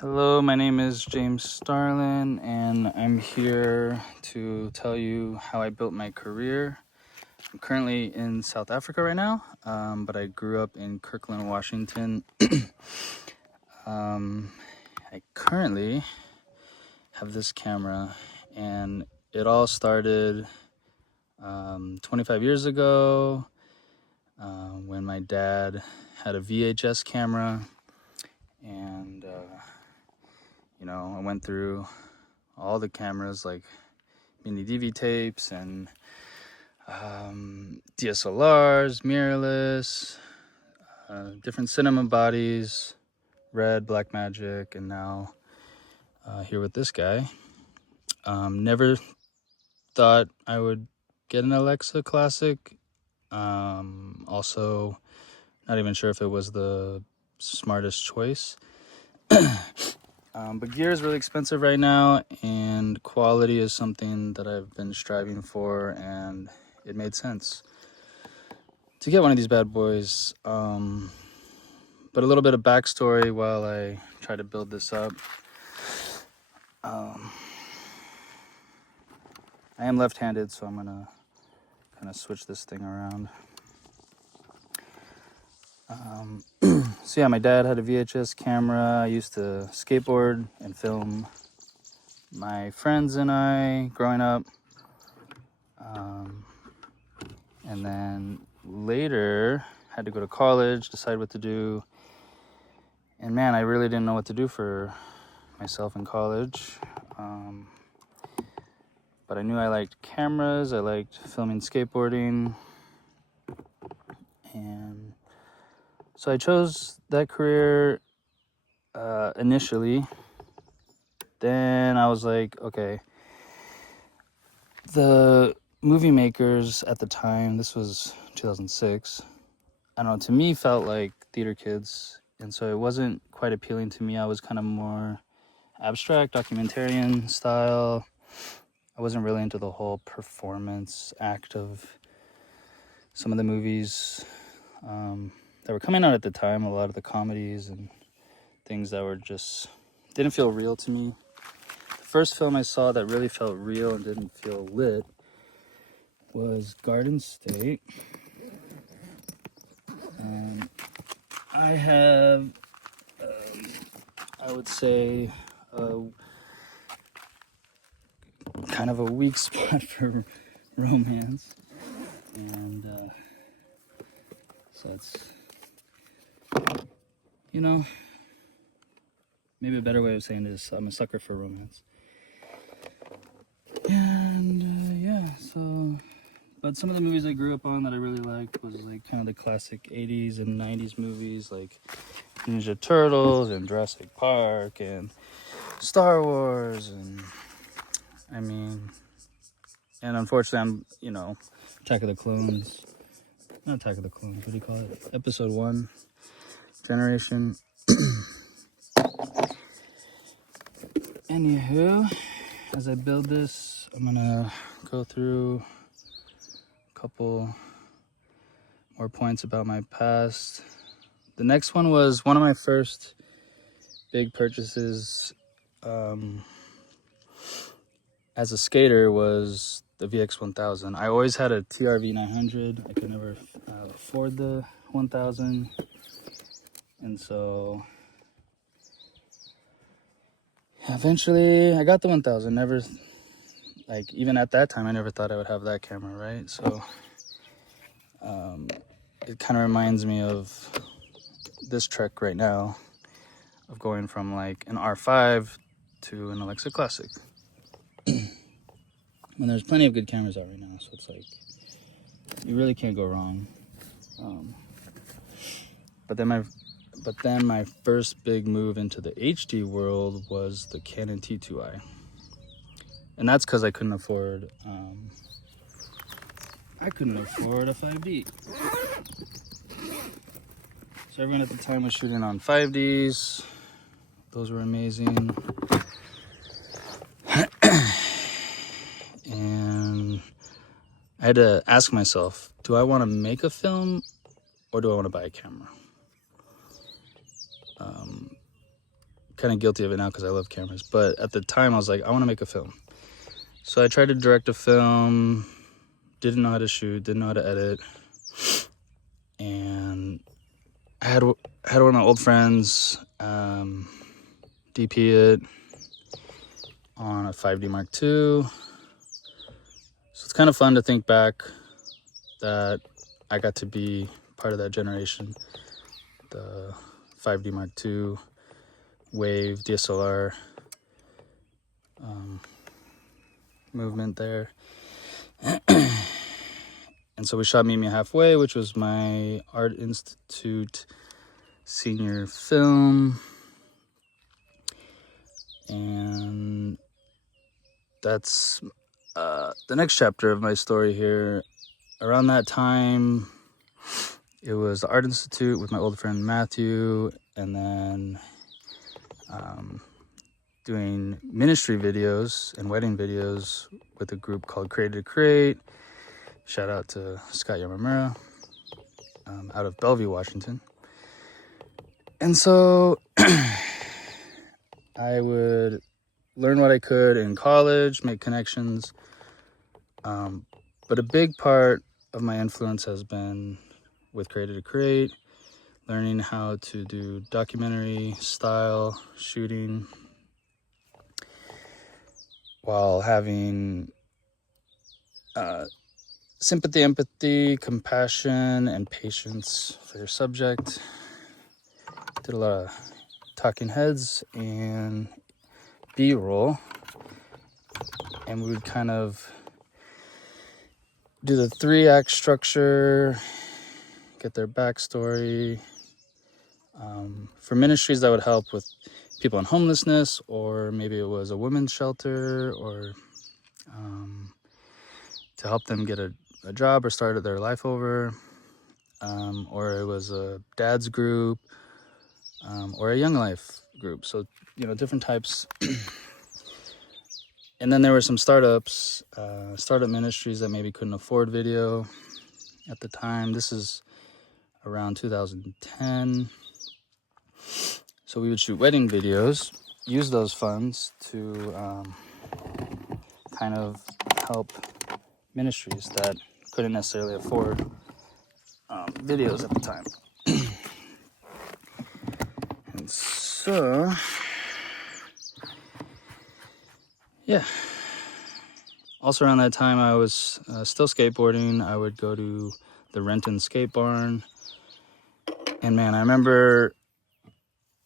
Hello, my name is James Starlin, and I'm here to tell you how I built my career. I'm currently in South Africa right now, but I grew up in Kirkland, Washington. I currently have this camera, and it all started 25 years ago when my dad had a VHS camera, and I went through all the cameras like mini DV tapes and DSLRs, mirrorless, different cinema bodies, Red, Blackmagic, and now here with this guy. Never thought I would get an Alexa Classic. Also, not even sure if it was the smartest choice. But gear is really expensive right now, and quality is something that I've been striving for, and it made sense to get one of these bad boys. But a little bit of backstory while I try to build this up. I am left-handed, so I'm gonna kind of switch this thing around. So yeah, my dad had a VHS camera. I used to skateboard and film my friends and I growing up. And then later had to go to college, decide what to do. And man, I really didn't know what to do for myself in college. But I knew I liked cameras, I liked filming skateboarding. And so I chose that career initially. Then I was like, okay, the movie makers at the time, this was 2006, I don't know, to me felt like theater kids. And so it wasn't quite appealing to me. I was kind of more abstract, documentarian style. I wasn't really into the whole performance act of some of the movies that were coming out at the time. A lot of the comedies and things that were just didn't feel real to me. The first film I saw that really felt real and didn't feel lit was Garden State. I have, I would say, kind of a weak spot for romance, and so it's, maybe a better way of saying it is I'm a sucker for romance. And but some of the movies I grew up on that I really liked was like kind of the classic 80s and 90s movies like Ninja Turtles and Jurassic Park and Star Wars, and unfortunately Attack of the Clones, not Attack of the Clones, what do you call it? Episode 1, Generation. Anywho, as I build this, I'm gonna go through a couple more points about my past. The next one was one of my first big purchases as a skater was the VX1000. I always had a TRV 900. I could never afford the 1000, and so eventually I got the 1000. Never, like, even at that time I never thought I would have that camera, right? So it kind of reminds me of this trek right now of going from like an R5 to an Alexa Classic. And there's plenty of good cameras out right now, so it's like you really can't go wrong. But then my first big move into the HD world was the Canon T2i, and that's because I couldn't afford a 5D. So everyone at the time was shooting on 5Ds. Those were amazing. And I had to ask myself, do I want to make a film or do I want to buy a camera? kind of guilty of it now because I love cameras. But at the time, I was like, I want to make a film. So I tried to direct a film, didn't know how to shoot, didn't know how to edit. And I had one of my old friends DP it on a 5D Mark II. So it's kind of fun to think back that I got to be part of that generation. The 5D Mark II, Wave, DSLR movement there. And so we shot Meet Me Halfway, which was my Art Institute senior film. And that's the next chapter of my story here. Around that time, it was the Art Institute with my old friend Matthew, and then doing ministry videos and wedding videos with a group called Created to Create. Shout out to Scott Yamamura out of Bellevue, Washington. And so I would learn what I could in college, make connections. But a big part of my influence has been with Created to Create, learning how to do documentary style shooting while having sympathy, empathy, compassion, and patience for your subject. Did a lot of talking heads and B-roll, and we would kind of do the 3-act structure, get their backstory. For ministries that would help with people in homelessness, or maybe it was a women's shelter, or to help them get a job or start their life over, or it was a dad's group, or a young life group. So, different types. And then there were some startup ministries that maybe couldn't afford video at the time. This is around 2010. So we would shoot wedding videos, use those funds to kind of help ministries that couldn't necessarily afford videos at the time. And so, yeah. Also around that time, I was still skateboarding. I would go to the Renton Skate Barn. And man, I remember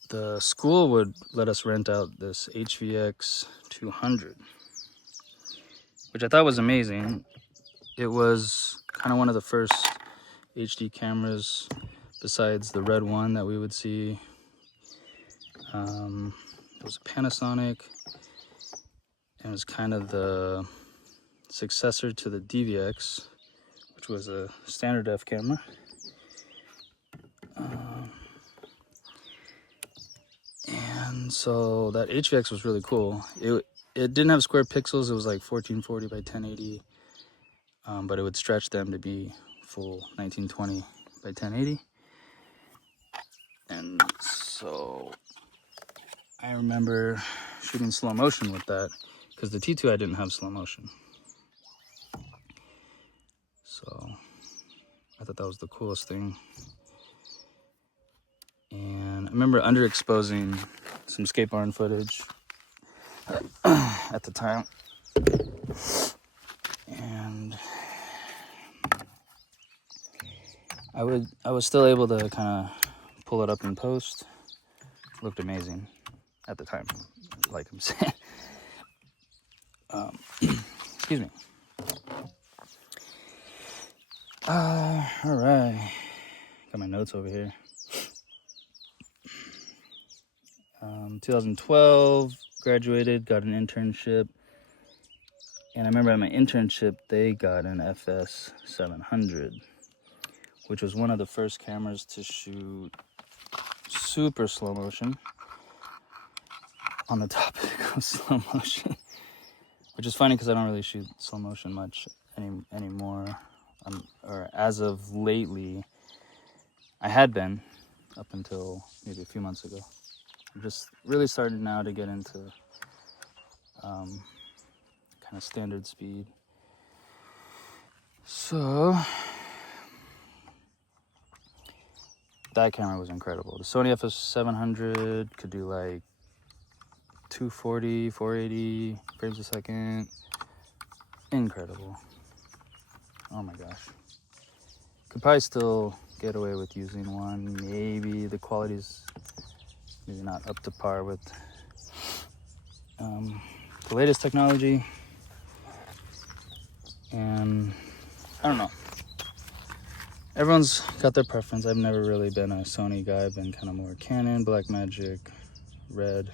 the school would let us rent out this HVX 200, which I thought was amazing. It was kind of one of the first HD cameras besides the red one that we would see. It was a Panasonic, and it was kind of the successor to the DVX, which was a standard F camera. And so that HVX was really cool. It didn't have square pixels. It was like 1440 by 1080, but it would stretch them to be full 1920 by 1080. And so I remember shooting slow motion with that, because the T2 I didn't have slow motion. So I thought that was the coolest thing. And I remember underexposing some skate barn footage at the time. And I was still able to kind of pull it up in post. It looked amazing at the time, like I'm saying. Excuse me. All right. Got my notes over here. 2012, graduated, got an internship. And I remember at my internship, they got an FS 700, which was one of the first cameras to shoot super slow motion. On the topic of slow motion, which is funny because I don't really shoot slow motion much anymore. Or as of lately, I had been up until maybe a few months ago. I'm just really starting now to get into kind of standard speed. So that camera was incredible. The Sony FS700 could do like 240, 480 frames a second. Incredible. Oh my gosh. Could probably still get away with using one. Maybe the quality's maybe not up to par with the latest technology. And I don't know. Everyone's got their preference. I've never really been a Sony guy. I've been kind of more Canon, Blackmagic, Red.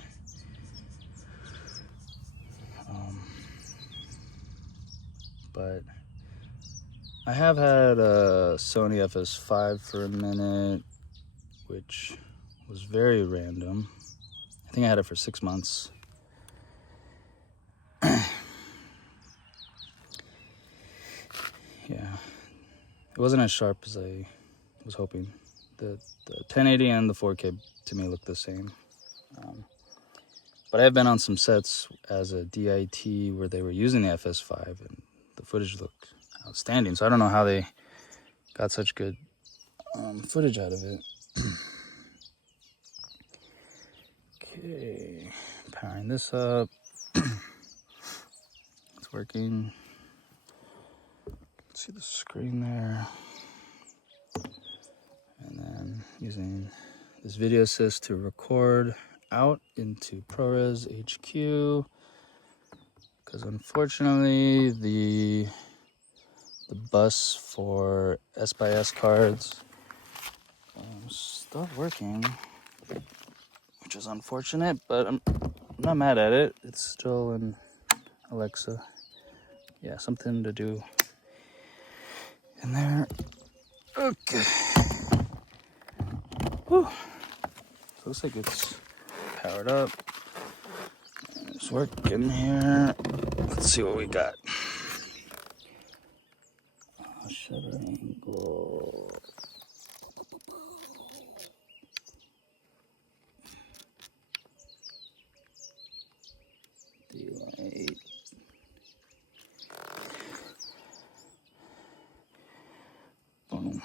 But I have had a Sony FS5 for a minute, which was very random. I think I had it for 6 months. Yeah, it wasn't as sharp as I was hoping. The 1080 and the 4K to me look the same. But I have been on some sets as a DIT where they were using the FS5 and the footage looked outstanding. So I don't know how they got such good footage out of it. Okay, powering this up. It's working. See the screen there. And then using this video assist to record out into ProRes HQ, because unfortunately the bus for S/S cards stopped working, which is unfortunate, but I'm not mad at it. It's still in Alexa. Yeah, something to do in there. Okay. Whew. So looks like it's powered up. It's working here. Let's see what we got. Shutter angle. Daylight. Boom.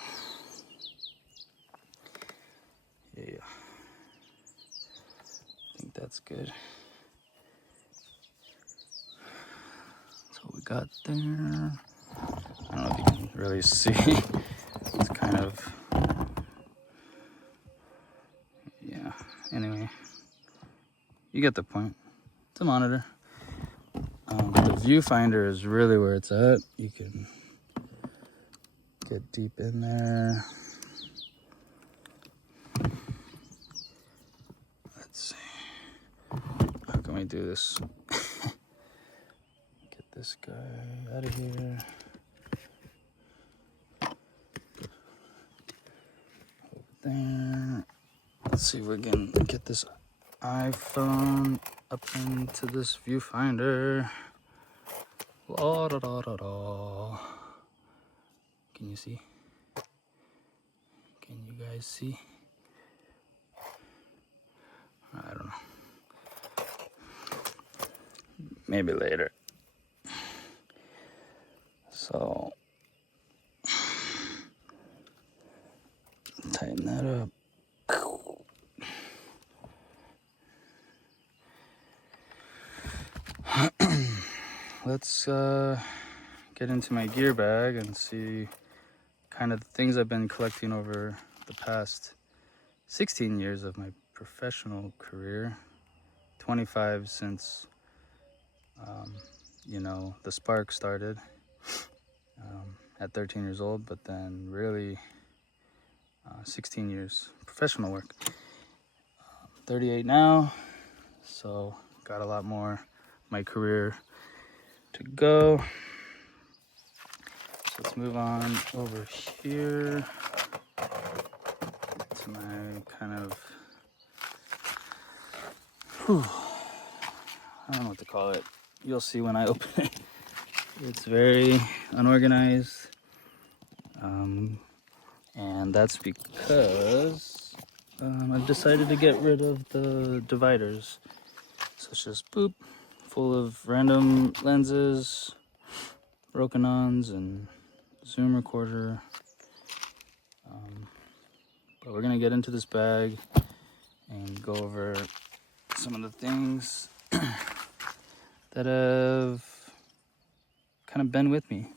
Yeah. I think that's good. That's what we got there. I don't know if you can really see. It's kind of, yeah. Anyway, you get the point. It's a monitor. The viewfinder is really where it's at. You can get deep in there. Let's see. How can we do this? Get this guy out of here. There. Let's see if we can get this iPhone up into this viewfinder. La, da, da, da, da. Can you see? Can you guys see? I don't know. Maybe later. So tighten that up. Let's get into my gear bag and see kind of the things I've been collecting over the past 16 years of my professional career. 25 since you know, the spark started at 13 years old, but then really 16 years professional work. 38 now, so got a lot more of my career to go. So let's move on over here to my kind of, I don't know what to call it. You'll see when I open it. It's very unorganized. And that's because, I've decided to get rid of the dividers. So it's just boop, full of random lenses, broken-ons, and zoom recorder. But we're gonna get into this bag and go over some of the things that have kind of been with me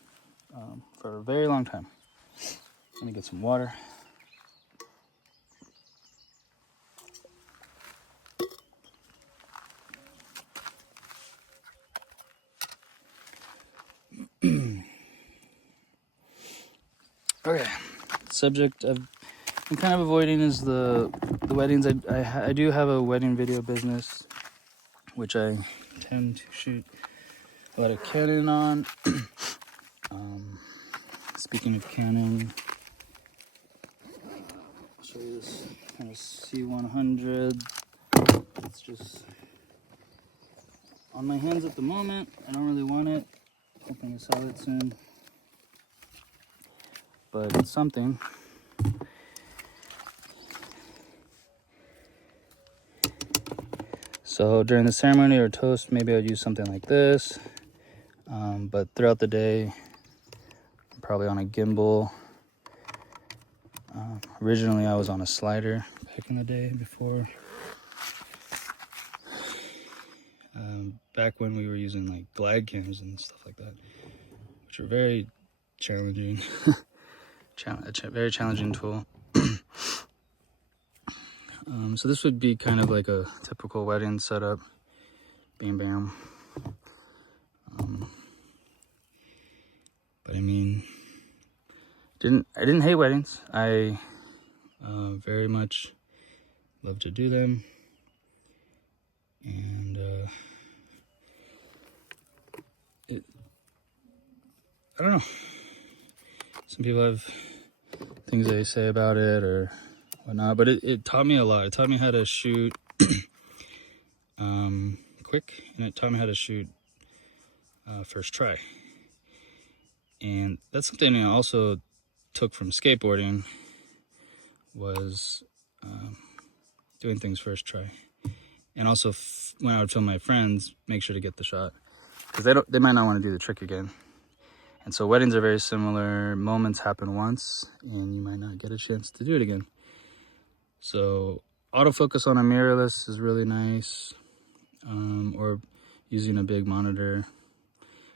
for a very long time. Let me get some water. Okay, subject I'm kind of avoiding is the weddings. I do have a wedding video business, which I tend to shoot a lot of Canon on. Speaking of Canon, I'll show you this kind of C100. It's just on my hands at the moment. I don't really want it. Hoping to sell it soon, but it's something. So during the ceremony or toast, maybe I'd use something like this. But throughout the day, I'm probably on a gimbal. Originally, I was on a slider back in the day before. Back when we were using like glide cams and stuff like that, which were very challenging. A very challenging tool. So this would be kind of like a typical wedding setup. Bam, bam. But I mean, I didn't hate weddings. I very much love to do them, and I don't know. Some people have things they say about it or whatnot, but it taught me a lot. It taught me how to shoot quick, and it taught me how to shoot first try. And that's something I also took from skateboarding, was doing things first try. And also when I would film my friends, make sure to get the shot, because they might not want to do the trick again. And so weddings are very similar. Moments happen once, and you might not get a chance to do it again. So autofocus on a mirrorless is really nice, or using a big monitor.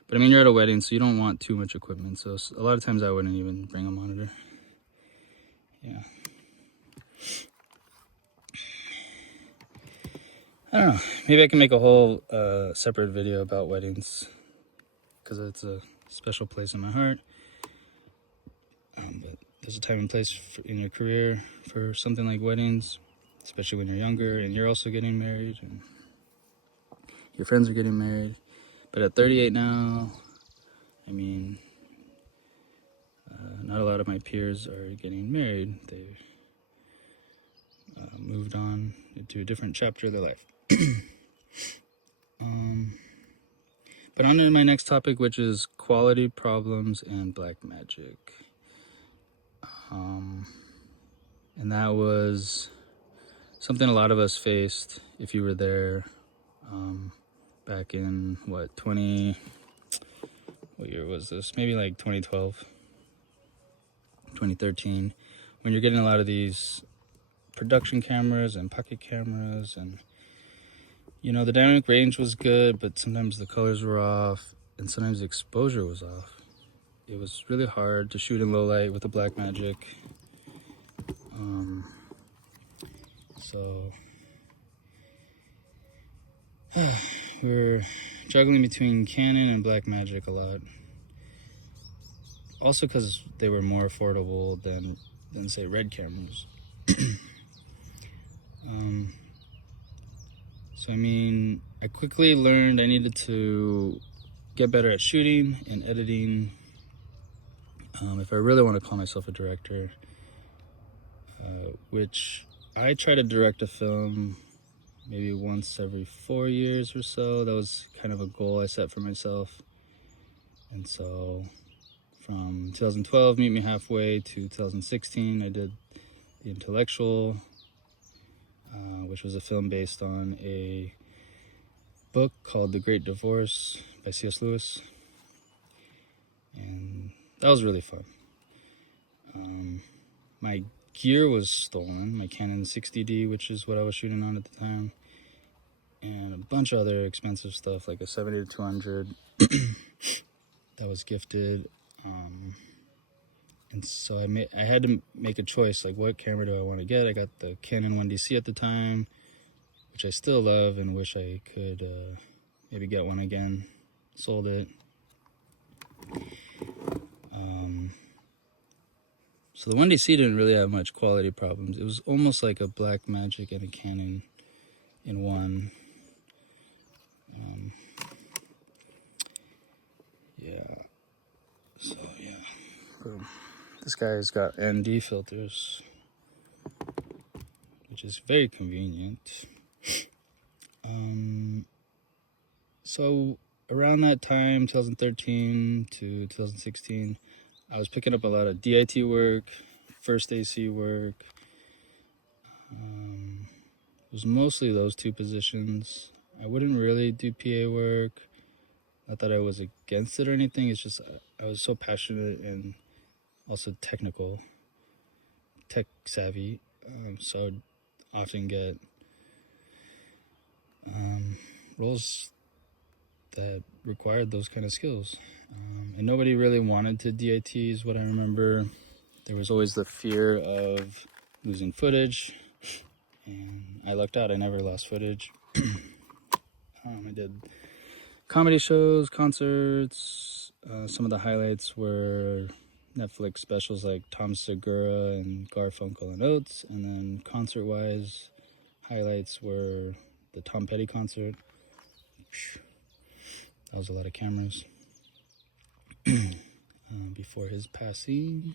But I mean, you're at a wedding, so you don't want too much equipment. So a lot of times I wouldn't even bring a monitor. Yeah. I don't know. Maybe I can make a whole separate video about weddings, because it's a special place in my heart. But there's a time and place in your career for something like weddings, especially when you're younger and you're also getting married and your friends are getting married. But at 38 now, I mean, not a lot of my peers are getting married. They've moved on into a different chapter of their life. But on to my next topic, which is quality problems and black magic. And that was something a lot of us faced if you were there back in, what year was this? Maybe like 2012, 2013, when you're getting a lot of these production cameras and pocket cameras, and you know, the dynamic range was good, but sometimes the colors were off and sometimes the exposure was off. It was really hard to shoot in low light with the Blackmagic. So we're juggling between Canon and Blackmagic a lot. Also because they were more affordable than say Red cameras. So I mean, I quickly learned I needed to get better at shooting and editing if I really want to call myself a director, which I try to direct a film maybe once every 4 years or so. That was kind of a goal I set for myself. And so from 2012, Meet Me Halfway, to 2016, I did The Intellectual, which was a film based on a book called The Great Divorce by C.S. Lewis. And that was really fun. My gear was stolen, my Canon 60D, which is what I was shooting on at the time, and a bunch of other expensive stuff like a 70-200 that was gifted. And so I had to make a choice, like what camera do I want to get. I got the Canon 1DC at the time, which I still love and wish I could maybe get one again. Sold it. So the 1DC didn't really have much quality problems. It was almost like a Blackmagic and a Canon in one. Yeah. So yeah. Boom. This guy's got ND filters, which is very convenient. So around that time, 2013 to 2016, I was picking up a lot of DIT work, first AC work. It was mostly those two positions. I wouldn't really do PA work. Not that I was against it or anything. It's just I was so passionate and also tech savvy. So I'd often get roles that required those kind of skills. And nobody really wanted to DIT is what I remember. There was always the fear of losing footage, and I lucked out. I never lost footage. I did comedy shows, concerts. Some of the highlights were Netflix specials like Tom Segura and Garfunkel and Oates, and then concert-wise, highlights were the Tom Petty concert. That was a lot of cameras. Before his passing.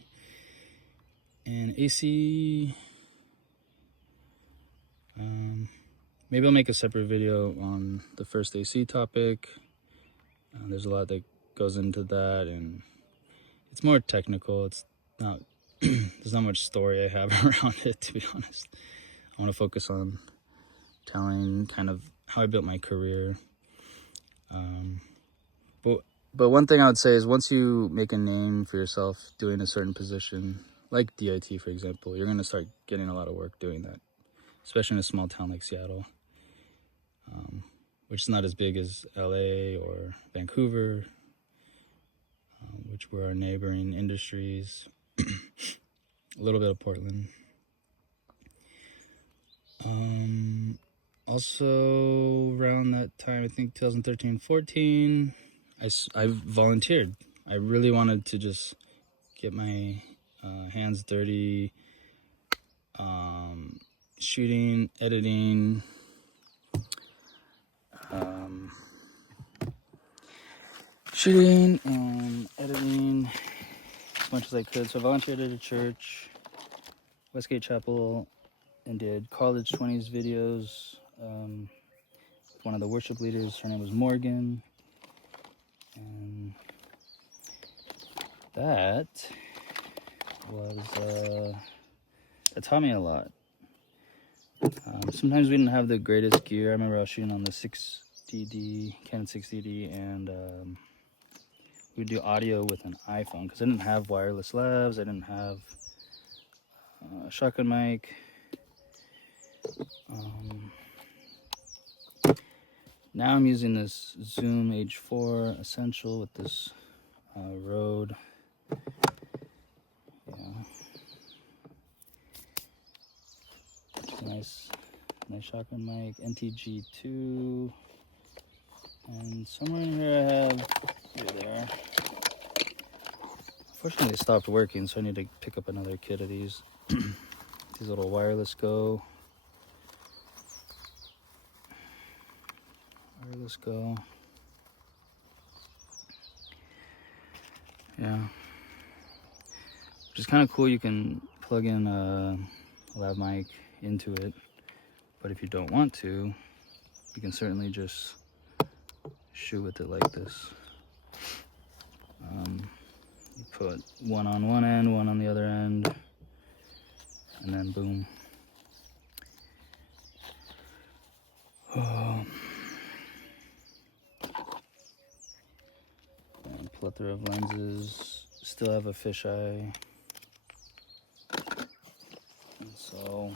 And AC, maybe I'll make a separate video on the first AC topic. There's a lot that goes into that, and it's more technical. It's not, there's not much story I have around it, to be honest. I want to focus on telling kind of how I built my career. But one thing I would say is once you make a name for yourself doing a certain position, like DIT, for example, you're going to start getting a lot of work doing that, especially in a small town like Seattle, which is not as big as LA or Vancouver, which were our neighboring industries, a little bit of Portland. Also, around that time, I think 2013-14, I volunteered. I really wanted to just get my hands dirty, shooting, editing, and editing as much as I could. So I volunteered at a church, Westgate Chapel, and did college 20s videos. One of the worship leaders, her name was Morgan, and that taught me a lot. Sometimes we didn't have the greatest gear. I remember I was shooting on the Canon 6DD, and we'd do audio with an iPhone because I didn't have wireless lavs. I didn't have a shotgun mic. Now I'm using this Zoom H4 Essential with this Rode. Yeah. Nice shotgun mic, NTG2, and somewhere in here I have, there. Unfortunately it stopped working, so I need to pick up another kit of these. These little wireless go. Yeah. Which is kind of cool, you can plug in a lav mic into it, but if you don't want to, you can certainly just shoot with it like this. You put one on one end, one on the other end, and then boom. plethora of lenses. Still have a fisheye. And so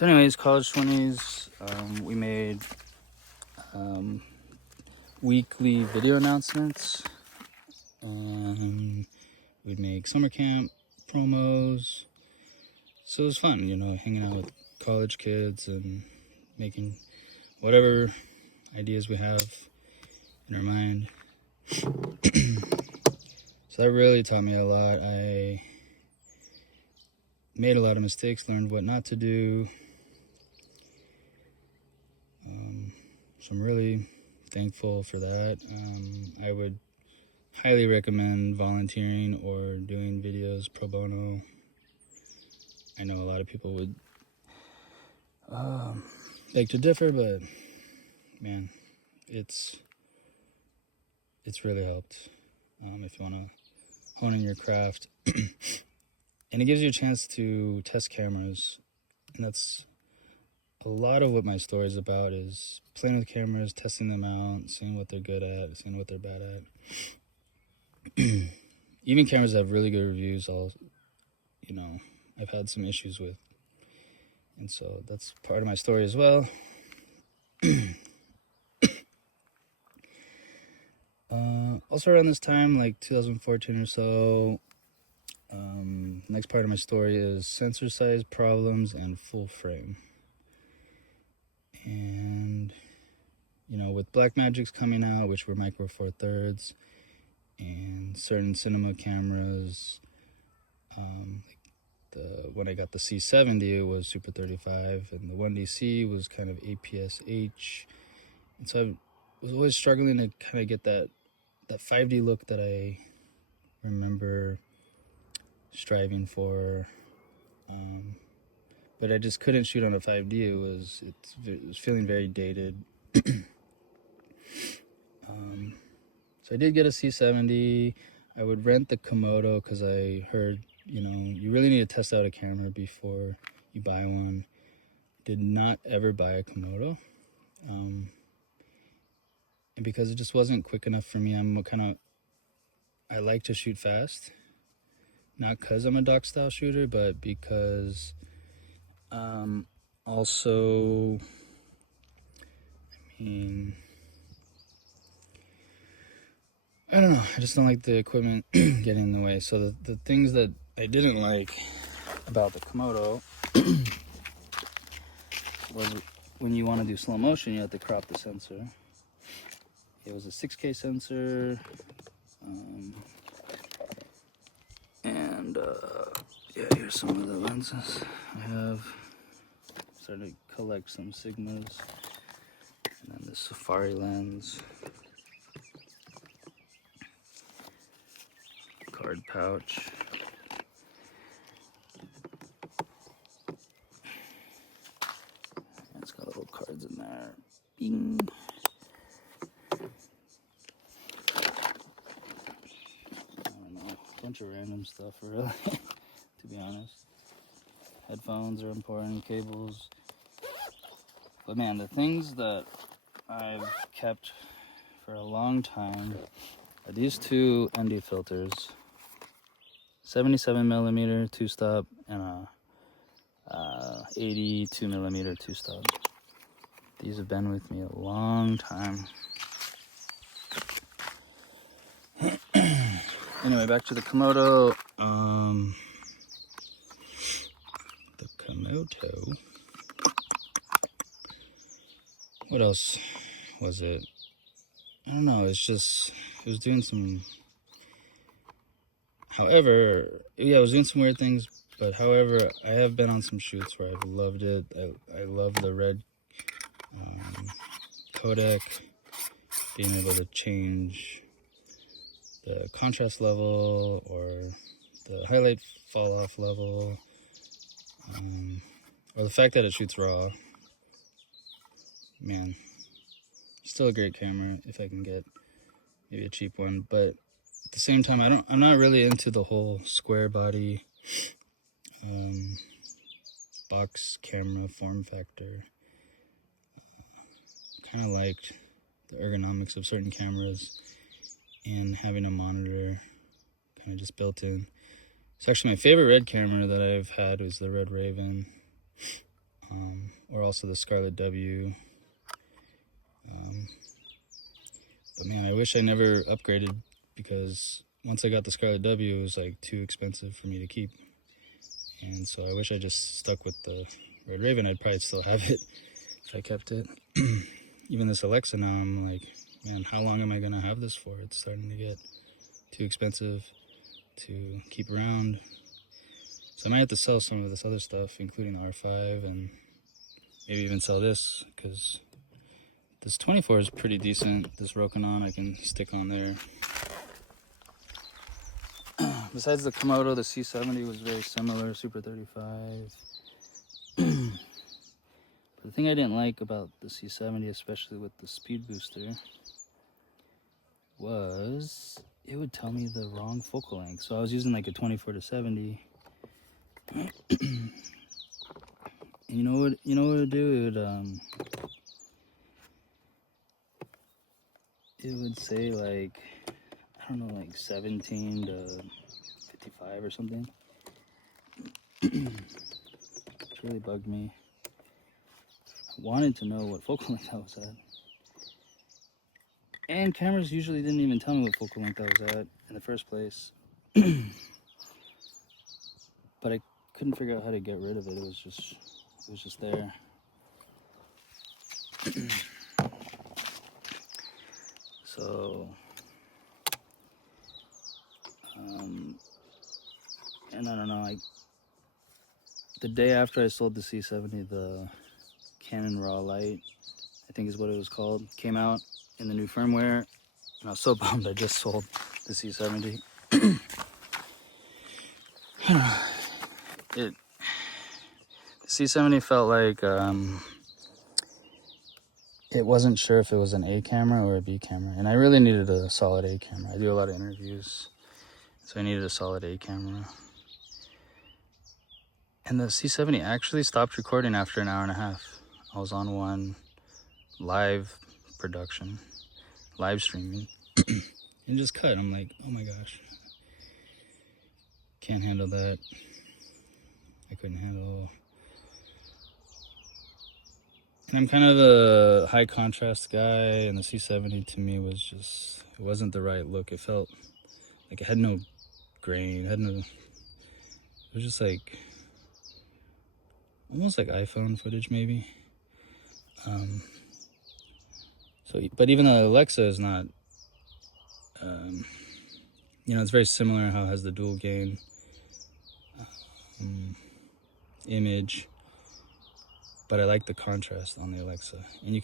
anyways, college 20s, we made weekly video announcements, and we'd make summer camp promos. So it was fun, you know, hanging out with college kids and making whatever ideas we have in our mind. So that really taught me a lot. I made a lot of mistakes, learned what not to do. So I'm really thankful for that. I would highly recommend volunteering or doing videos pro bono. I know a lot of people would beg to differ, but man, it's really helped if you want to hone in your craft. And it gives you a chance to test cameras, and that's a lot of what my story is about, is playing with cameras, testing them out, seeing what they're good at, seeing what they're bad at. Even cameras that have really good reviews, I've had some issues with. And so that's part of my story as well. Also around this time, like 2014 or so, next part of my story is sensor size problems and full frame. And, you know, with Blackmagic's coming out, which were Micro Four Thirds, and certain cinema cameras, when I got the C70, it was Super 35, and the 1DC was kind of APS-H. And so I was always struggling to kind of get that 5D look that I remember striving for. But I just couldn't shoot on a 5D. It was feeling very dated. So I did get a C70. I would rent the Komodo because I heard, you know, you really need to test out a camera before you buy one. Did not ever buy a Komodo. And because it just wasn't quick enough for me, I like to shoot fast. Not because I'm a doc style shooter, but because also, I don't know, I just don't like the equipment getting in the way. So the things that I didn't like about the Komodo was when you want to do slow motion, you have to crop the sensor. It was a 6K sensor, and yeah, here's some of the lenses I have. Started to collect some Sigmas, and then the Safari lens, card pouch. It's got little cards in there. Bing. I don't know, a bunch of random stuff, really, to be honest. Headphones are important, cables. But man, the things that I've kept for a long time are these two ND filters. 77mm 2-stop and a 82mm 2-stop. These have been with me a long time. Anyway, back to the Komodo. The Komodo. What else was it? I don't know. It was doing some. However, yeah, I was doing some weird things. But however, I have been on some shoots where I've loved it. I love the red codec, being able to change the contrast level or the highlight fall off level, or the fact that it shoots raw. Man, still a great camera if I can get maybe a cheap one. But at the same time, I'm not really into the whole square body box camera form factor. Kind of liked the ergonomics of certain cameras, and having a monitor kind of just built in. It's actually my favorite red camera that I've had was the Red Raven, or also the Scarlett W. But man, I wish I never upgraded, because once I got the Scarlett W, it was like too expensive for me to keep. And so I wish I just stuck with the Red Raven. I'd probably still have it if I kept it. Even this Alexa now, I'm like, man, how long am I gonna have this for? It's starting to get too expensive to keep around. So I might have to sell some of this other stuff, including the R5, and maybe even sell this, because this 24 is pretty decent. This Rokinon I can stick on there. Besides the Komodo, the C70 was very similar, Super 35. But the thing I didn't like about the C70, especially with the speed booster, was it would tell me the wrong focal length. So I was using like a 24 to 70. And you know what it would do? It would say like, I don't know, like 17 to 55 or something. It really bugged me. I wanted to know what focal length I was at. And cameras usually didn't even tell me what focal length I was at in the first place. But I couldn't figure out how to get rid of it. It was just there. So, and I don't know, the day after I sold the C70, the Canon Raw Light, I think is what it was called, came out in the new firmware, and I was so bummed I just sold the C70. The C70 felt like it wasn't sure if it was an A camera or a B camera, and I really needed a solid A camera. I do a lot of interviews, so I needed a solid A camera. And the C70 actually stopped recording after an hour and a half. I was on one live production, live streaming, and just cut. I'm like, oh my gosh, can't handle that. I couldn't handle. And I'm kind of a high contrast guy, and the C70 to me was just, it wasn't the right look. It felt like it had no grain, it was just like, almost like iPhone footage maybe. But even the Alexa is not, it's very similar how it has the dual gain image, but I like the contrast on the Alexa, and you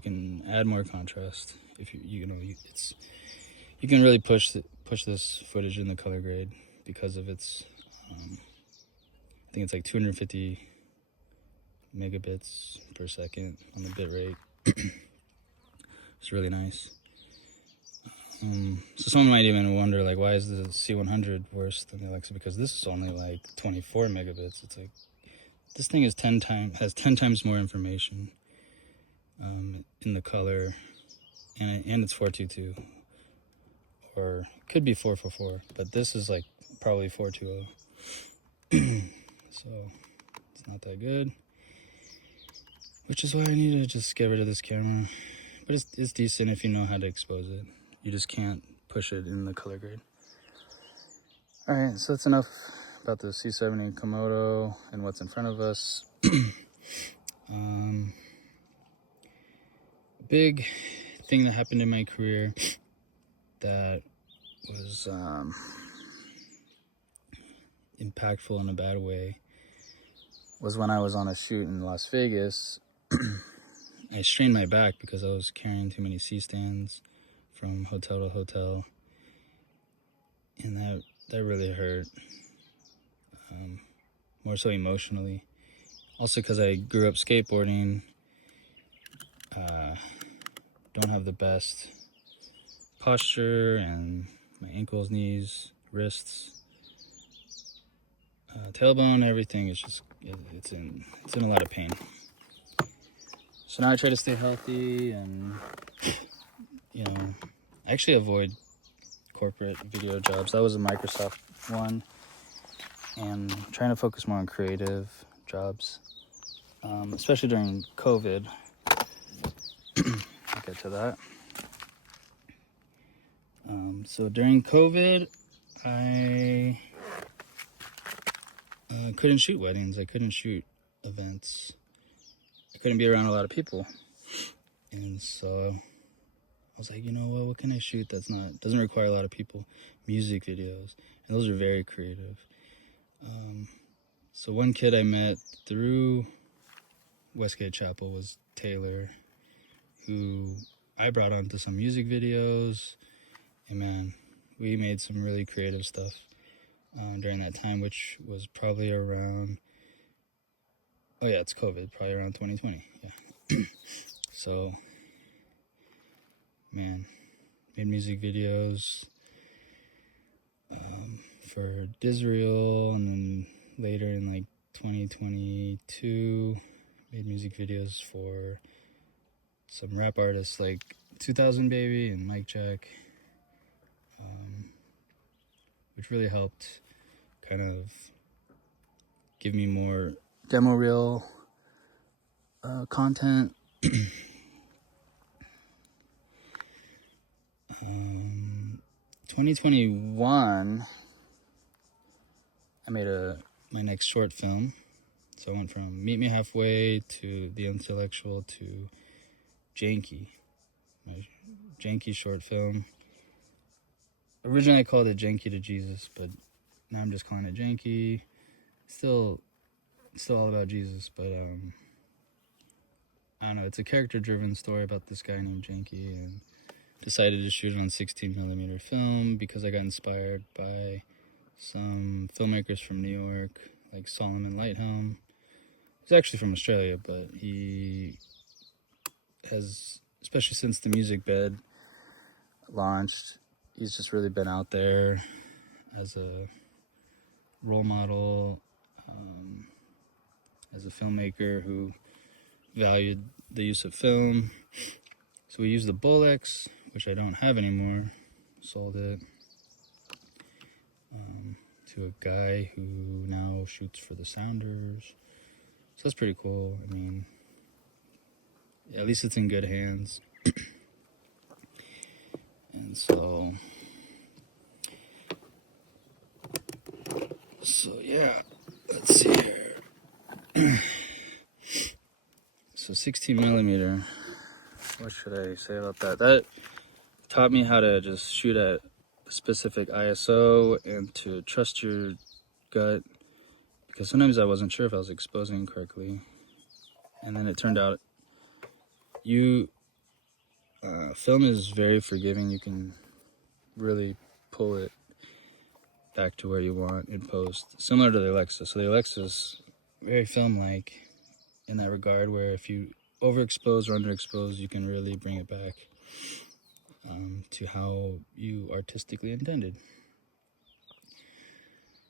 can add more contrast if you can really push this footage in the color grade because of its I think it's like 250 megabits per second on the bit rate. It's really nice. So someone might even wonder, like, why is the C100 worse than the Alexa? Because this is only like 24 megabits. It's like, this thing is has 10 times more information in the color, and it's 422, or could be 444, but this is like probably 420. So it's not that good, which is why I need to just get rid of this camera. But it's decent if you know how to expose it. You just can't push it in the color grade. All right, so that's enough about the C70 Komodo and what's in front of us. Big thing that happened in my career that was impactful in a bad way was when I was on a shoot in Las Vegas. I strained my back because I was carrying too many C-stands from hotel to hotel, and that really hurt, more so emotionally. Also because I grew up skateboarding, don't have the best posture, and my ankles, knees, wrists, tailbone, everything is just, it's in a lot of pain. So now I try to stay healthy, and I actually avoid corporate video jobs. That was a Microsoft one, and trying to focus more on creative jobs, especially during COVID. I'll get to that. So during COVID, I couldn't shoot weddings. I couldn't shoot events. I couldn't be around a lot of people. And so I was like, you know what can I shoot that's doesn't require a lot of people? Music videos. And those are very creative. So one kid I met through Westgate Chapel was Taylor, who I brought onto some music videos. And man, we made some really creative stuff during that time, which was probably around, oh yeah, it's COVID, probably around 2020. Yeah. So, man, made music videos for Disrael, and then later in like 2022, made music videos for some rap artists like 2000 Baby and Mike Jack, which really helped kind of give me more demo reel content. 2021, I made my next short film. So I went from Meet Me Halfway to The Intellectual to Janky, my Janky short film. Originally I called it Janky to Jesus, but now I'm just calling it Janky. Still all about Jesus, but I don't know, it's a character-driven story about this guy named Janky, and decided to shoot it on 16mm film because I got inspired by some filmmakers from New York, like Solomon Lighthelm. He's actually from Australia, but he has, especially since the Music Bed launched, he's just really been out there as a role model, as a filmmaker who valued the use of film. So we used the Bolex, which I don't have anymore, sold it to a guy who now shoots for the Sounders. So that's pretty cool. I mean, at least it's in good hands. And so yeah, let's see here. So 16mm, what should I say about that? That taught me how to just shoot at a specific ISO and to trust your gut, because sometimes I wasn't sure if I was exposing correctly. And then it turned out film is very forgiving. You can really pull it back to where you want in post, similar to the Alexa. So the Alexa's very film-like in that regard, where if you overexpose or underexpose, you can really bring it back to how you artistically intended.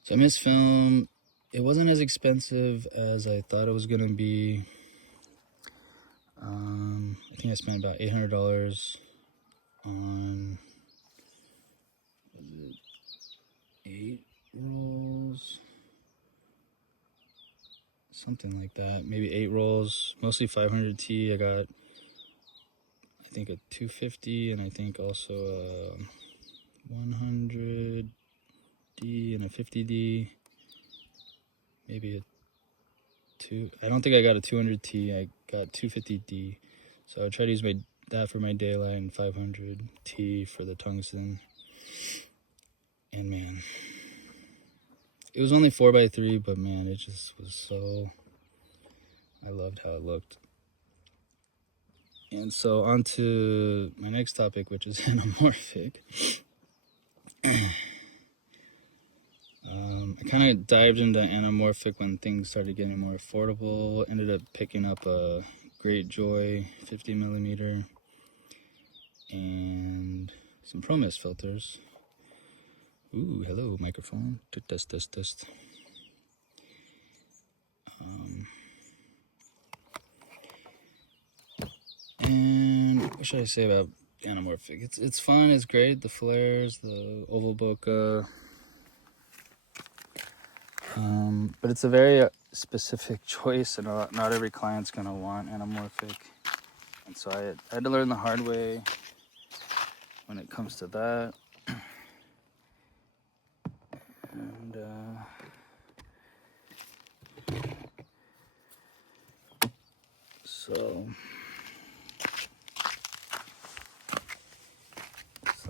So I miss film. It wasn't as expensive as I thought it was gonna be. I think I spent about $800 on, was it 8 rolls? Something like that, maybe 8 rolls, mostly 500T. I got, I think, a 250, and I think also a 100D and a 50D, maybe I don't think I got a 200T, I got 250D. So I try to use that for my daylight and 500T for the tungsten. And man, it was only 4x3, but man, it just was so, I loved how it looked. And so on to my next topic, which is anamorphic. I kind of dived into anamorphic when things started getting more affordable. Ended up picking up a Greatjoy 50mm and some ProMist filters. Ooh, hello, microphone. Test. And what should I say about anamorphic. It's fun, it's great. The flares, the oval bokeh. But it's a very specific choice, and not every client's gonna want anamorphic. And so I had to learn the hard way when it comes to that. And so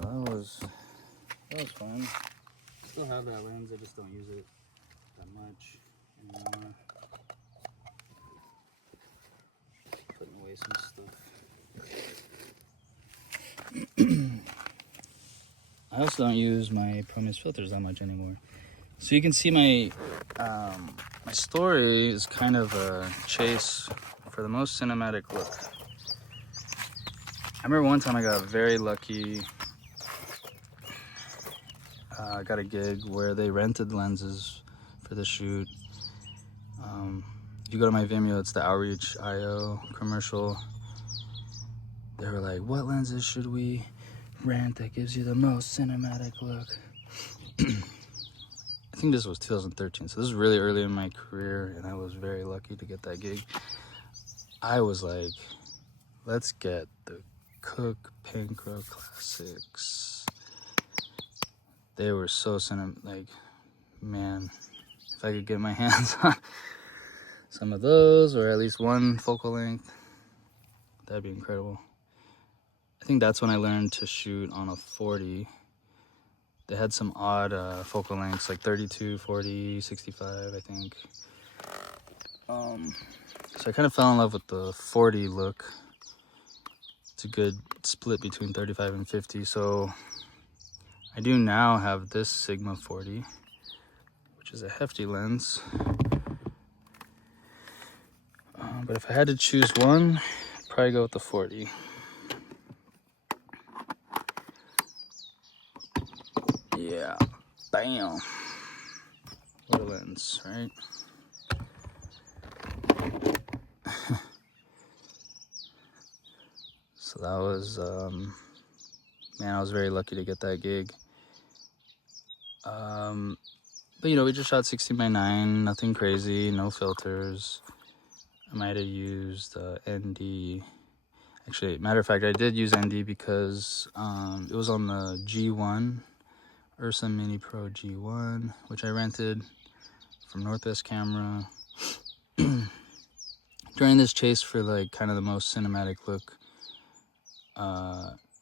that was fun. Still have that lens, I just don't use it that much anymore. Putting away some stuff. I also don't use my Pro-Mist filters that much anymore. So you can see my my story is kind of a chase for the most cinematic look. I remember one time I got very lucky. I got a gig where they rented lenses for the shoot. If you go to my Vimeo, it's the Outreach IO commercial. They were like, what lenses should we rent that gives you the most cinematic look? I think this was 2013, so this is really early in my career, and I was very lucky to get that gig. I was like, let's get the Cooke Panchro Classics. They were so like, man, if I could get my hands on some of those, or at least one focal length, that'd be incredible. I think that's when I learned to shoot on a 40. They had some odd focal lengths, like 32, 40, 65, I think. So I kind of fell in love with the 40 look. It's a good split between 35 and 50. So I do now have this Sigma 40, which is a hefty lens. But if I had to choose one, I'd probably go with the 40. Yeah, bam. What a lens, right? So that was, man, I was very lucky to get that gig. But you know, we just shot 16:9, nothing crazy, no filters. I might have used ND. Actually, matter of fact, I did use ND because it was on the G1, Ursa Mini Pro G1, which I rented from Northwest Camera. During this chase for like kind of the most cinematic look,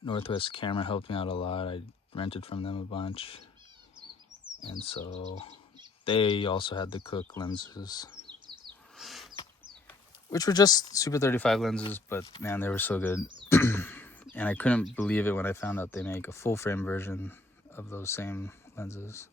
Northwest Camera helped me out a lot. I rented from them a bunch. And so they also had the Cooke lenses, which were just Super 35 lenses, but man, they were so good. And I couldn't believe it when I found out they make a full frame version of those same lenses.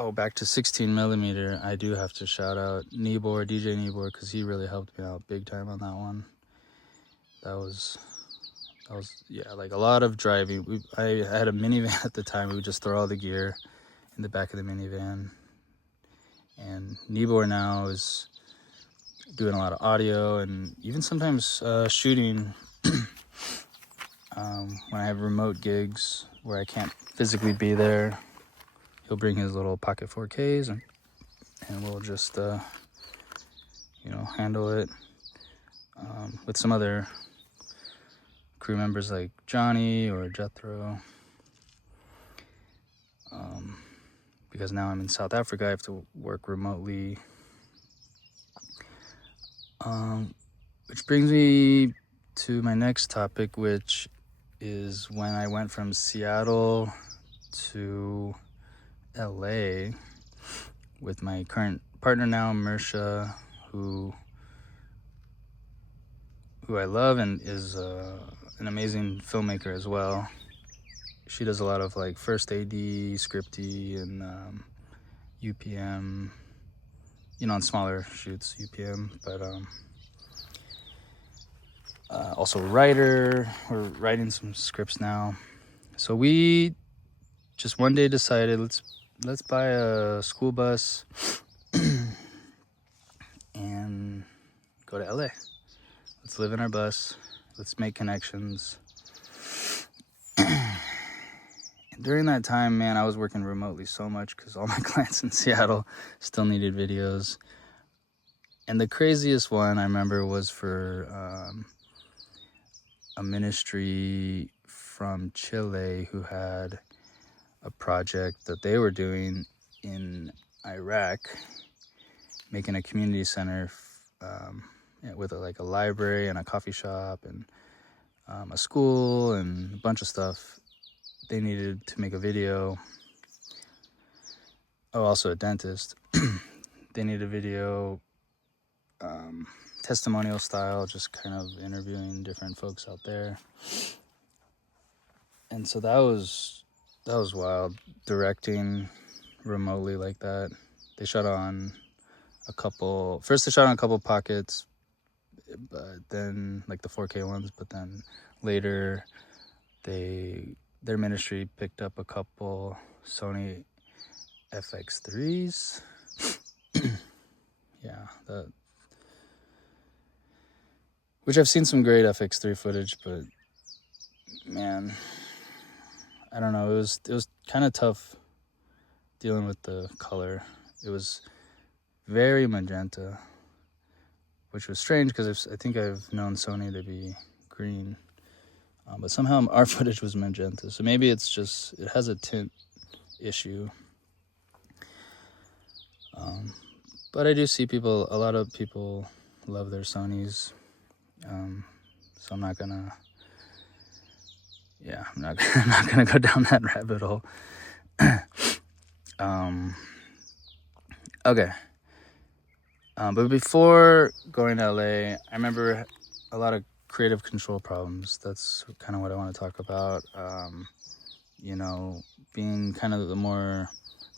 Oh, back to 16mm, I do have to shout out Nibor, DJ Nibor, because he really helped me out big time on that one. That was yeah, like a lot of driving. I had a minivan at the time. We would just throw all the gear in the back of the minivan. And Nibor now is doing a lot of audio and even sometimes shooting when I have remote gigs where I can't physically be there. He'll bring his little pocket 4Ks and we'll just you know, handle it with some other crew members like Johnny or Jethro. Because now I'm in South Africa, I have to work remotely. Which brings me to my next topic, which is when I went from Seattle to LA with my current partner now, Mersha, who I love and is an amazing filmmaker as well. She does a lot of like first AD, scripty, and UPM, you know, on smaller shoots, UPM, but also a writer. We're writing some scripts now. So we just one day decided, let's buy a school bus and go to LA. Let's live in our bus. Let's make connections. During that time, man, I was working remotely so much because all my clients in Seattle still needed videos. And the craziest one I remember was for a ministry from Chile who had a project that they were doing in Iraq, making a community center with like a library and a coffee shop and a school and a bunch of stuff. They needed to make a video. Oh, also a dentist. They needed a video, testimonial style, just kind of interviewing different folks out there. And so that was wild, directing remotely like that. They shot on a couple pockets, but then like the 4K ones, but then later their ministry picked up a couple Sony FX3s. Yeah, which I've seen some great FX3 footage, but man, I don't know, it was kind of tough dealing with the color. It was very magenta, which was strange because I think I've known Sony to be green, but somehow our footage was magenta. So maybe it's just, it has a tint issue. But I do see a lot of people love their Sonys. So I'm not gonna go down that rabbit hole. Okay. But before going to LA, I remember a lot of creative control problems. That's kind of what I want to talk about. Being kind of the more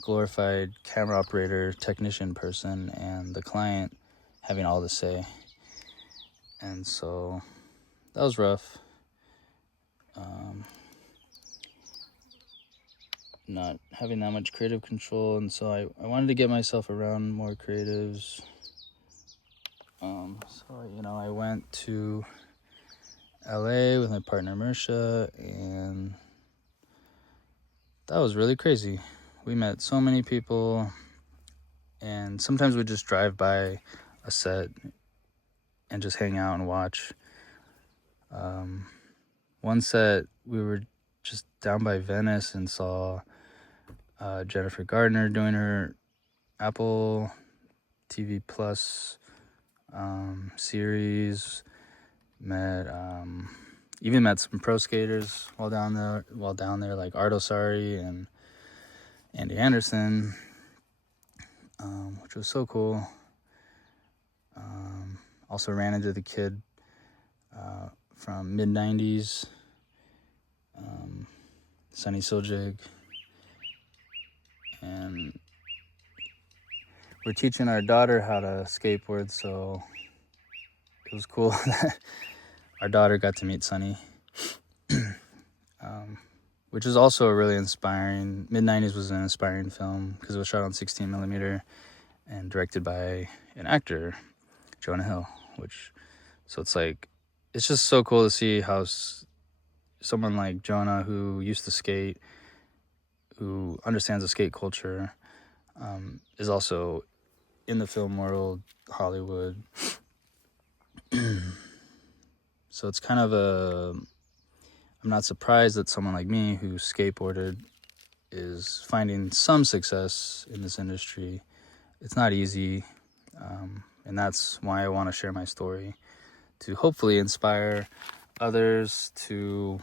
glorified camera operator, technician person, and the client having all the say. And so that was rough. Not having that much creative control, and so I wanted to get myself around more creatives. I went to LA with my partner Mersha, and that was really crazy. We met so many people, and sometimes we'd just drive by a set and just hang out and watch. One set, we were just down by Venice and saw Jennifer Gardner doing her Apple TV Plus series. Even met some pro skaters while down there, like Ardo Sari and Andy Anderson, which was so cool. Also ran into the kid from mid-90s, Sunny Siljig, and we're teaching our daughter how to skateboard, so it was cool that our daughter got to meet Sunny, which is also a really inspiring. Mid-90s was an inspiring film because it was shot on 16 millimeter and directed by an actor, Jonah Hill, it's just so cool to see how someone like Jonah, who used to skate, who understands the skate culture, is also in the film world, Hollywood. So it's kind of I'm not surprised that someone like me who skateboarded is finding some success in this industry. It's not easy, and that's why I want to share my story, to hopefully inspire others to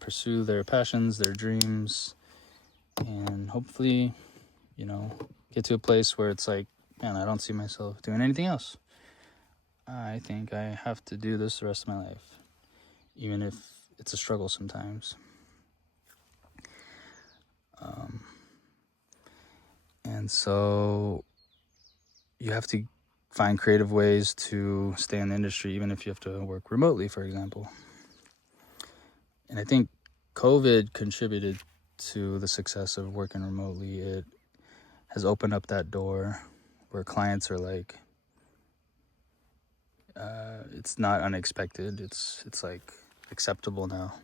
pursue their passions, their dreams, and hopefully, get to a place where it's like, man, I don't see myself doing anything else. I think I have to do this the rest of my life, even if it's a struggle sometimes. And so you have to find creative ways to stay in the industry, even if you have to work remotely, for example. And I think COVID contributed to the success of working remotely. It has opened up that door where clients are like, it's not unexpected. It's like acceptable now.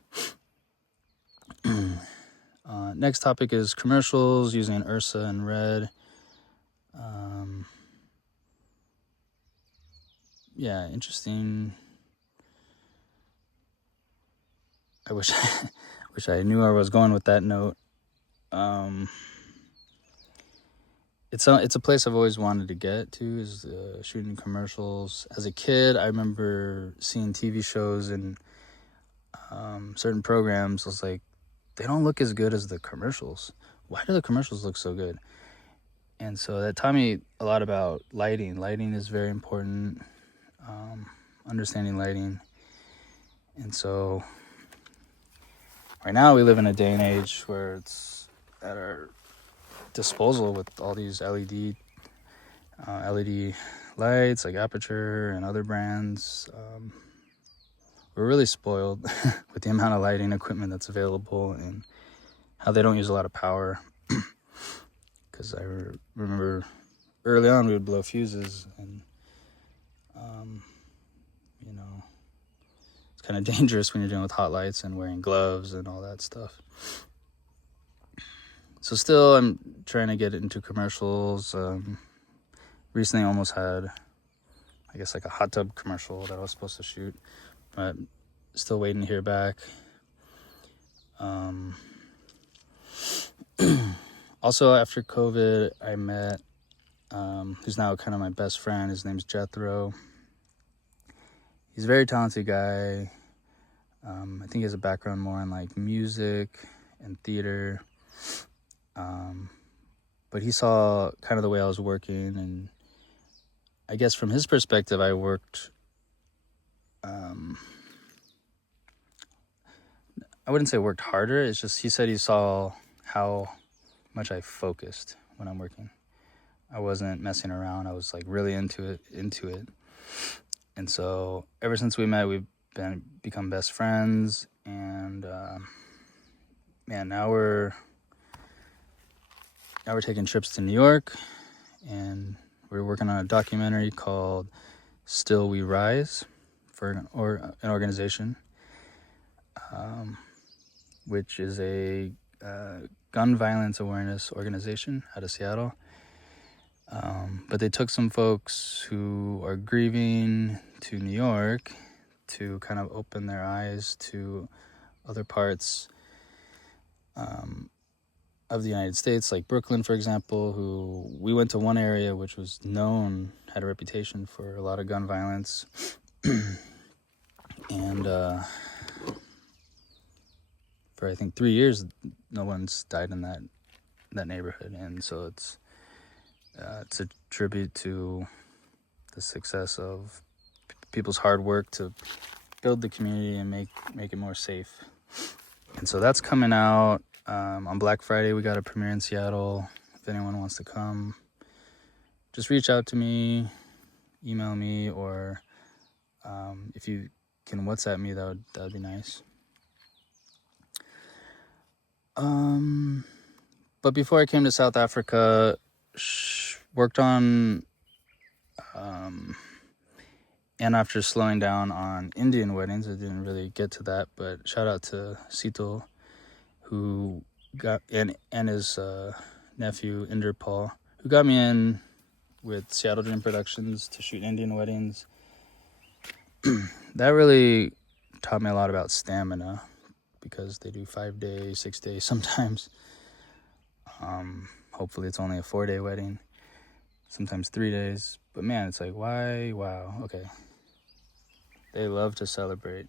Next topic is commercials using Ursa and Red. Yeah, interesting. I wish wish I knew where I was going with that note. It's a place I've always wanted to get to, is shooting commercials. As a kid, I remember seeing TV shows and certain programs. I was like, they don't look as good as the commercials. Why do the commercials look so good? And so that taught me a lot about lighting. Lighting is very important. Understanding lighting. And so right now we live in a day and age where it's at our disposal with all these LED lights like Aperture and other brands. We're really spoiled with the amount of lighting equipment that's available and how they don't use a lot of power. Because I remember early on we would blow fuses, and it's kind of dangerous when you're dealing with hot lights and wearing gloves and all that stuff. So still, I'm trying to get into commercials. Recently almost had, I guess, like a hot tub commercial that I was supposed to shoot, but still waiting to hear back. Also, after COVID, I met, who's now kind of my best friend. His name's Jethro. He's a very talented guy. I think he has a background more in like music and theater. But he saw kind of the way I was working, and I guess from his perspective, I worked, I wouldn't say worked harder. It's just, he said he saw how much I focused when I'm working. I wasn't messing around. I was like really into it. And so ever since we met, we've become best friends. And now we're taking trips to New York, and we're working on a documentary called Still We Rise for an organization, which is a gun violence awareness organization out of Seattle. But they took some folks who are grieving to New York to kind of open their eyes to other parts of the United States, like Brooklyn, for example, who we went to one area which was known, had a reputation for a lot of gun violence. And for I think 3 years, no one's died in that neighborhood. And so it's a tribute to the success of people's hard work to build the community and make it more safe. And so that's coming out on Black Friday. We got a premiere in Seattle. If anyone wants to come, just reach out to me, email me, or if you can WhatsApp me, that would be nice. But before I came to South Africa, worked on and after slowing down on Indian weddings, I didn't really get to that, but shout out to Sito, who got, and his nephew Inderpal, who got me in with Seattle Dream Productions to shoot Indian weddings. That really taught me a lot about stamina, because they do 5 days, 6 days sometimes. Hopefully it's only a 4-day wedding, sometimes 3 days. But man, it's like, why? Wow, okay. They love to celebrate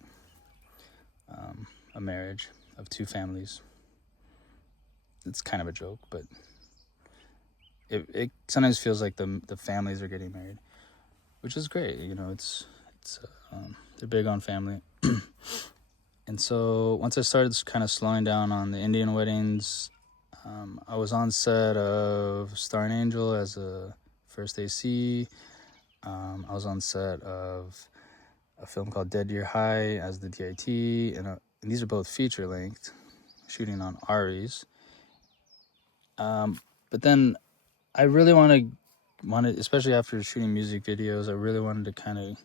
a marriage of two families. It's kind of a joke, but it sometimes feels like the families are getting married, which is great. It's they're big on family. And so once I started kind of slowing down on the Indian weddings, I was on set of Star and Angel as a first AC. I was on set of a film called Dead Deer High as the DIT, and these are both feature length, shooting on ARRIs. But then I really wanted, especially after shooting music videos, I really wanted to kind of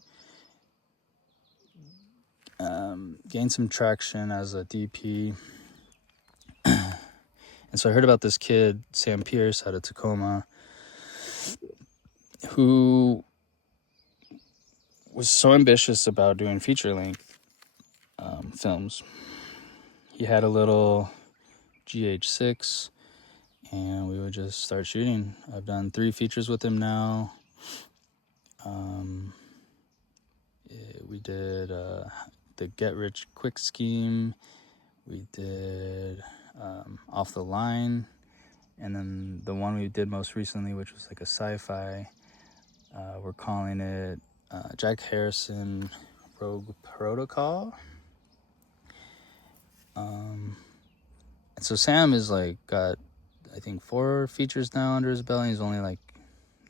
gained some traction as a DP. And so I heard about this kid, Sam Pierce, out of Tacoma, who was so ambitious about doing feature-length films. He had a little GH6, and we would just start shooting. I've done 3 features with him now. We did the Get Rich Quick scheme. We did Off the Line. And then the one we did most recently, which was like a sci-fi, we're calling it Jack Harrison Rogue Protocol. And so Sam is like got, I think, 4 features now under his belt. He's only like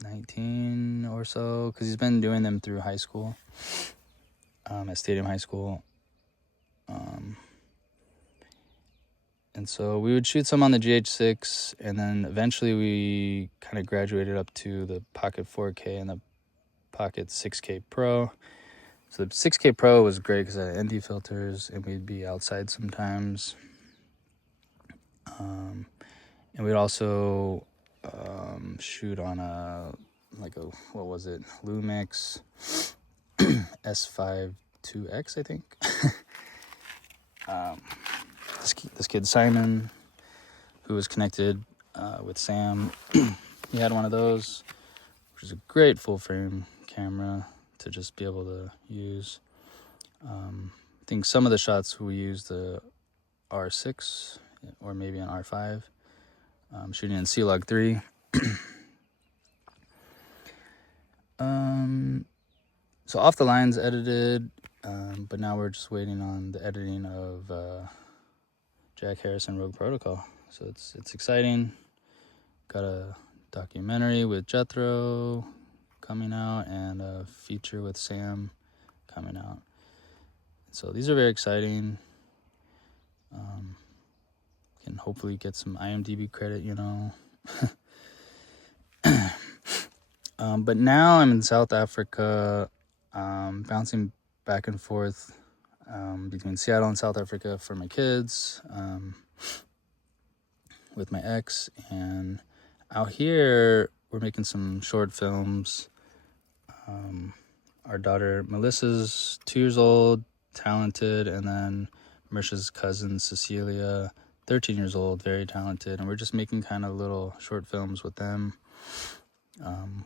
19 or so, because he's been doing them through high school, at Stadium High School. And so we would shoot some on the GH6, and then eventually we kind of graduated up to the Pocket 4K and the Pocket 6K Pro. So the 6K Pro was great because I had ND filters, and we'd be outside sometimes. And we'd also shoot on what was it, Lumix S52X, I think. This kid Simon, who was connected with Sam, he had one of those, which is a great full frame camera to just be able to use. I think some of the shots we used the R6 or maybe an R5, shooting in C-Log 3. So Off the Line's edited, but now we're just waiting on the editing of Jack Harrison Rogue Protocol. So it's exciting. Got a documentary with Jethro coming out, and a feature with Sam coming out. So these are very exciting. Can hopefully get some IMDb credit, But now I'm in South Africa, bouncing back and forth between Seattle and South Africa for my kids, with my ex. And out here, we're making some short films. Our daughter Melissa's 2 years old, talented, and then Mersha's cousin Cecilia, 13 years old, very talented. And we're just making kind of little short films with them.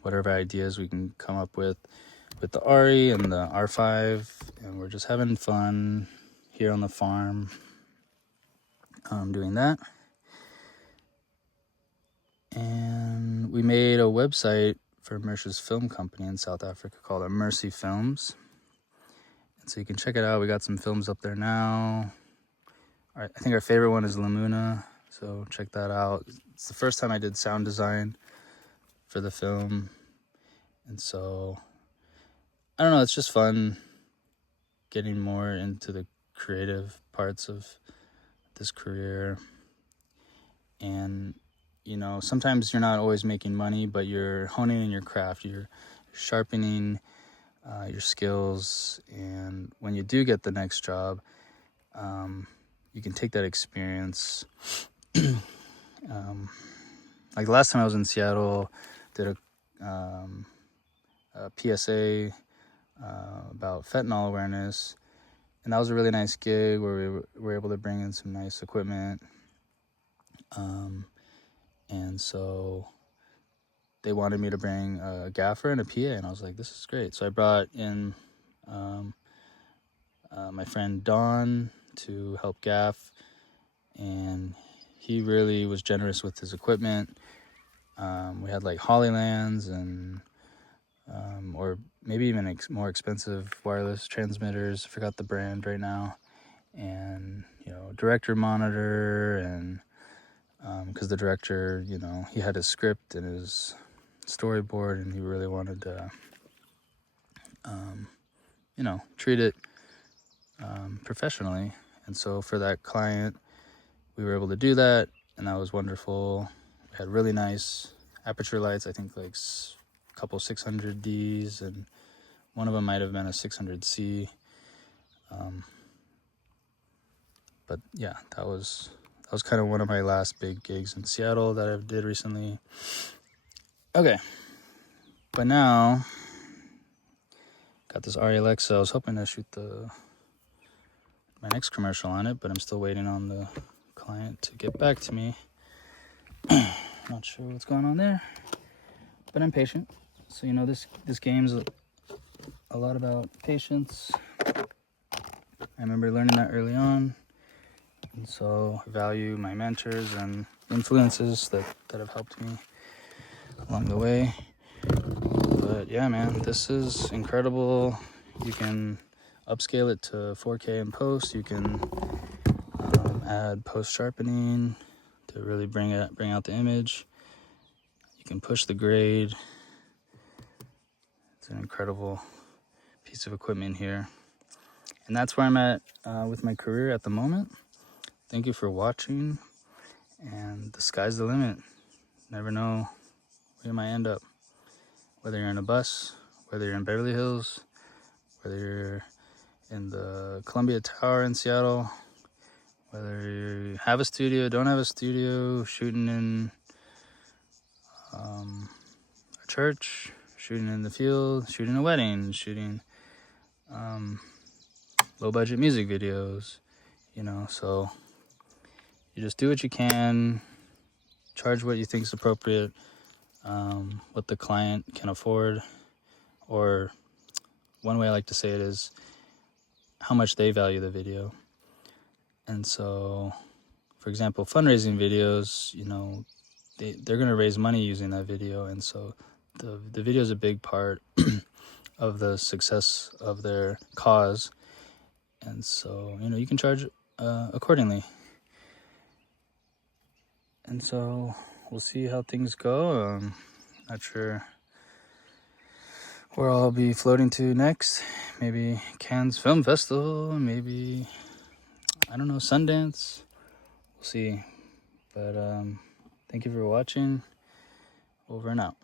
Whatever ideas we can come up with the Ari and the R5, and we're just having fun here on the farm, doing that. And we made a website for Mersha's film company in South Africa called Mercy Films, and so you can check it out. We got some films up there now. I think our favorite one is Lamuna, so check that out. It's the first time I did sound design for the film, and so I don't know, it's just fun getting more into the creative parts of this career. And sometimes you're not always making money, but you're honing in your craft, you're sharpening your skills, and when you do get the next job, you can take that experience. Like the last time I was in Seattle, did a PSA about fentanyl awareness, and that was a really nice gig where we were able to bring in some nice equipment, and so they wanted me to bring a gaffer and a PA, and I was like, this is great. So I brought in my friend Don to help gaff, and he really was generous with his equipment. We had like Hollylands and or maybe even more expensive wireless transmitters. I forgot the brand right now. And director monitor, and because the director, he had his script and his storyboard, and he really wanted to treat it professionally. And so for that client, we were able to do that, and that was wonderful. We had really nice aperture lights, I think like a couple 600Ds, and one of them might have been a 600C. But yeah, that was kind of one of my last big gigs in Seattle that I did recently. Okay, but now got this Arri Alexa. I was hoping to shoot my next commercial on it, but I'm still waiting on the client to get back to me. Not sure what's going on there, but I'm patient. So this game's a lot about patience. I remember learning that early on, and so I value my mentors and influences that have helped me along the way. But yeah, man, this is incredible. You can upscale it to 4K in post. You can add post sharpening to really bring out the image. You can push the grade. It's an incredible piece of equipment here. And that's where I'm at with my career at the moment. Thank you for watching, and the sky's the limit. Never know where you might end up. Whether you're in a bus, whether you're in Beverly Hills, whether you're in the Columbia Tower in Seattle, whether you have a studio, don't have a studio, shooting in a church, shooting in the field, shooting a wedding, shooting low budget music videos, so you just do what you can, charge what you think is appropriate, what the client can afford, or one way I like to say it is how much they value the video. And so, for example, fundraising videos, they're going to raise money using that video, and so the video is a big part of the success of their cause. And so, you can charge accordingly. And so we'll see how things go. Not sure where I'll be floating to next. Maybe Cannes Film Festival, maybe, I don't know, Sundance. We'll see. But thank you for watching. Over and out.